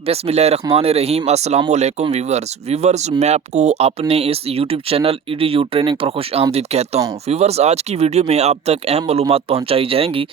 बिस्मिल्लाहिर्रहमानिर्रहीम। अस्सलाम वालेकुम व्यूवर्स मैं आपको अपने इस यूट्यूब चैनल EDU ट्रेनिंग पर खुश आमदीद कहता हूँ। व्यूवर्स, आज की वीडियो में आप तक अहम मालूमात पहुँचाई जाएंगी,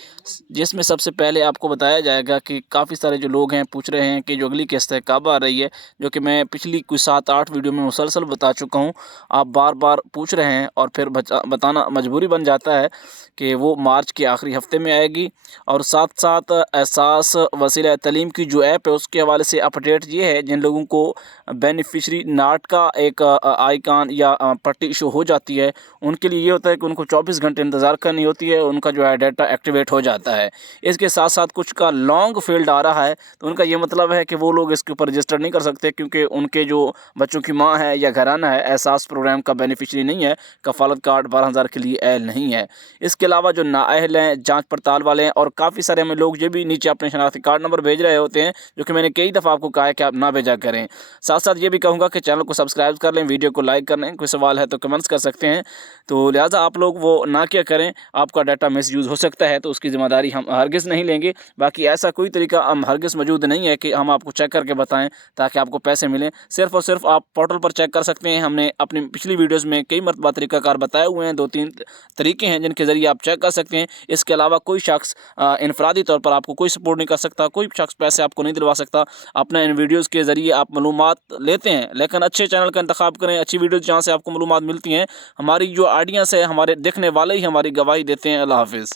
जिसमें सबसे पहले आपको बताया जाएगा कि काफ़ी सारे जो लोग हैं पूछ रहे हैं कि जो अगली किस्त है कब आ रही है, जो कि मैं पिछली कुछ 7-8 वीडियो में मुसलसल बता चुका हूँ। आप बार बार पूछ रहे हैं और फिर बताना मजबूरी बन जाता है कि वो मार्च के आखिरी हफ्ते में आएगी। और साथ साथ एहसास वसीला तलीम की जो ऐप है उसके हवाले से अपडेट ये है, जिन लोगों को बेनिफिशरी नाट का एक आइकान या पट्टी शो हो जाती है उनके लिए ये होता है कि उनको 24 घंटे इंतज़ार करनी होती है, उनका जो है डाटा एक्टिवेट हो जाता है। इसके साथ साथ कुछ का लॉन्ग फील्ड आ रहा है, तो उनका ये मतलब है कि वो लोग इसके ऊपर रजिस्टर नहीं कर सकते, क्योंकि उनके जो बच्चों की माँ है या घराना है एहसास प्रोग्राम का बेनिफिशरी नहीं है, कफ़ालत कार्ड 12,000 के लिए अहल नहीं है। इसके अलावा जो नाअहल हैं, जाँच पड़ताल वाले हैं, और काफ़ी सारे हमें लोग ये भी नीचे अपने शनाख्ती कार्ड नंबर भेज रहे होते हैं, जो कि मैंने कई दफ़ा आपको कहा है कि आप ना भेजा करें। साथ साथ ये भी कहूँगा कि चैनल को सब्सक्राइब कर लें, वीडियो को लाइक कर लें, कोई सवाल है तो कमेंट्स कर सकते हैं। तो लिहाजा आप लोग वो ना क्या करें, आपका डाटा मिसयूज़ हो सकता है तो उसकी ज़िम्मेदारी हम हरगिज़ नहीं लेंगे। बाकी ऐसा कोई तरीका हम हरगिज़ मौजूद नहीं है कि हम आपको चेक करके बताएं ताकि आपको पैसे मिलें। सिर्फ़ और सिर्फ आप पोर्टल पर चेक कर सकते हैं। हमने अपनी पिछली वीडियोज़ में कई मरतबा तरीक़ाकार बताए हुए हैं, 2-3 तरीके हैं जिनके ज़रिए आप चेक कर सकते हैं। इसके अलावा कोई शख्स इनफरादी तौर पर आपको कोई सपोर्ट नहीं कर सकता, कोई शख्स पैसे आपको नहीं दिलवा सकता। अपना इन वीडियोज़ के ज़रिए आप मालूमात लेते हैं, लेकिन अच्छे चैनल का इंतखाब करें, अच्छी वीडियोज़ जहाँ से आपको मालूमात मिलती हैं। हमारी जो ऑडियंस है, हमारे देखने वाले ही हमारी गवाही देते हैं। अल्लाह हाफ़िज़।